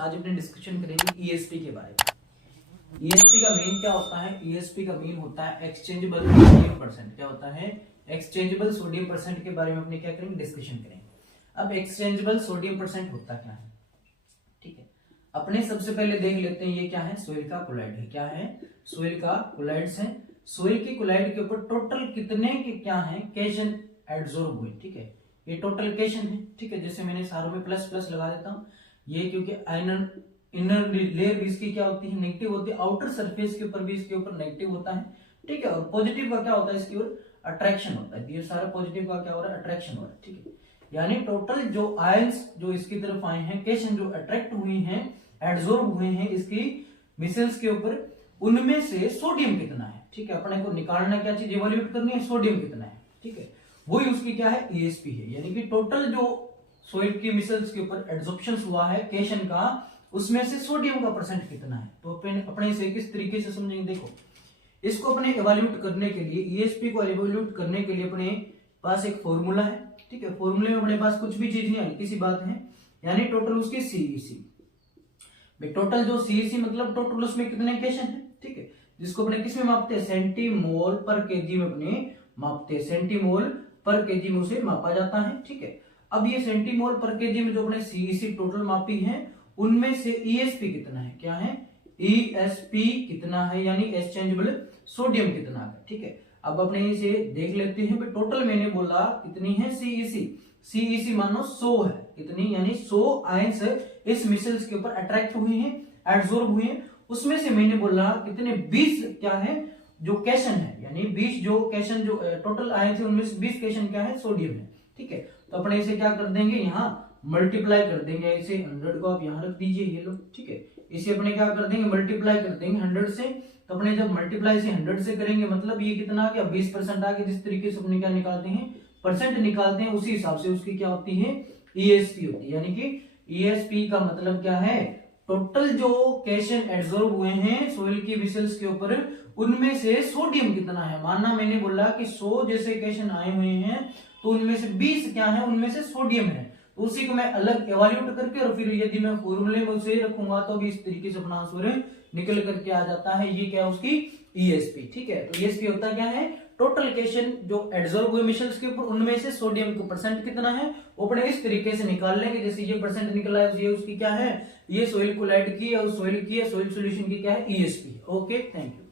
आज अपने डिस्कशन करेंगे ईएसपी के बारे में। ईएसपी का मेन क्या होता है? ईएसपी का मेन होता है एक्सचेंजेबल सोडियम परसेंट। क्या होता है? एक्सचेंजेबल सोडियम परसेंट के बारे में अपने क्या करेंगे? डिस्कशन करेंगे। अब एक्सचेंजेबल सोडियम परसेंट होता क्या है? ठीक है, अपने सबसे पहले देख लेते हैं ये क्या है? सोइल का कोलाइड है। क्या है? सोइल का कोलाइड्स है। सोइल की कोलाइड के ऊपर टोटल कितने के क्या है? कैशन एडजॉर्ब हुए। ठीक है, ये टोटल कैशन है। ठीक है, जैसे मैंने सारों में प्लस प्लस लगा देता हूं, ये क्योंकि आयनन इनर लेयर भी इसकी क्या होती है? नेगेटिव होती है। आउटर सरफेस के ऊपर भी इसके ऊपर नेगेटिव होता है। ठीक है, और पॉजिटिव का क्या होता है? इसकी ओर अट्रैक्शन होता है। ये सारा पॉजिटिव का क्या हो रहा है? अट्रैक्शन हो रहा है। ठीक है, यानी टोटल जो आयंस जो इसकी तरफ आए हैं, कैशन जो अट्रैक्ट हुई हैं, एडजॉर्ब हुए हैं इसकी मिसल्स के ऊपर, उनमें से सोडियम कितना है? ठीक है, अपने को निकालना क्या चीज? इवैल्यूएट करनी है, सोडियम कितना है। ठीक है, वही उसकी क्या है? ईएसपी है। यानी कि टोटल जो सोइल की मिसल्स के ऊपर एड्सॉर्प्शन हुआ है कैशन का, उसमें से सोडियम का परसेंट कितना है। तो अपने से किस तरीके से समझेंगे? देखो, इसको अपने इवैल्यूएट करने के लिए, ईएसपी को इवैल्यूएट करने के लिए अपने पास एक फॉर्मूला है। ठीक है, फॉर्मूले में अपने पास कुछ भी चीज नहीं आई, किसी बात है, यानी टोटल उसकी सीईसी। टोटल जो सीईसी मतलब टोटल उसमें कितने कैशन है। ठीक है, जिसको अपने किस में मापते हैं? सेंटीमोल पर केजी में अपने मापते हैं। सेंटीमोल पर केजी में उसे मापा जाता है। ठीक है, अब ये सेंटीमोल पर केजी में जो अपने सीईसी टोटल मापी है, उनमें से ईएसपी कितना है? क्या है? ईएसपी कितना है, यानी एक्सचेंजेबल सोडियम कितना है। ठीक है, अब अपने इसे देख लेते हैं। टोटल मैंने बोला कितनी है? सीईसी। सीईसी मानो 100 है। कितनी? यानी 100 आयंस इस मिसल्स के ऊपर अट्रैक्ट हुए हैं, एब्जॉर्ब हुए हैं। उसमें से मैंने बोला कितने? 20 क्या है? जो कैशन है, यानी 20 जो कैशन जो टोटल आए थे, उनमें से 20 कैशन क्या है? सोडियम है। ठीक है, तो अपने इसे क्या कर देंगे? यहाँ मल्टीप्लाई कर देंगे। इसे 100 को आप यहाँ रख दीजिए, ये लो। ठीक है, इसे अपने क्या कर देंगे? मल्टीप्लाई कर देंगे 100 से। तो अपने जब मल्टीप्लाई से 100 से करेंगे, मतलब ये कितना आ गया? 20% आ गया। जिस तरीके से अपने क्या निकालते हैं? परसेंट निकालते हैं, उसी हिसाब से उसकी क्या होती है? ईएसपी होती है। यानी कि ईएसपी का मतलब क्या है? टोटल जो कैशन एब्जॉर्ब हुए हैं सोइल की मिसल्स के ऊपर, उनमें से सोडियम कितना है। मानना मैंने बोला कि 100 जैसे कैशन आए हुए हैं, तो उनमें से 20 क्या है? उनमें से सोडियम है। तो उसी को मैं अलग इवैल्यूएट करके, और फिर यदि मैं फॉर्मूले में उसे रखूंगा, तो भी इस तरीके से अपना आंसर निकल करके आ जाता है। ये क्या है? उसकी ईएसपी। ठीक है, तो ईएसपी होता क्या है? टोटल कैशन जो एब्जॉर्ब हुए मिसल्स के ऊपर, उनमें से सोडियम का परसेंट कितना है, वो अपने इस तरीके से निकाल लेंगे। जैसे ये परसेंट निकला है, ये उसकी क्या है? ये सोइल कोलाइड की, और सोइल की है, सोइल सॉल्यूशन की क्या है? ईएसपी। Okay, thank you.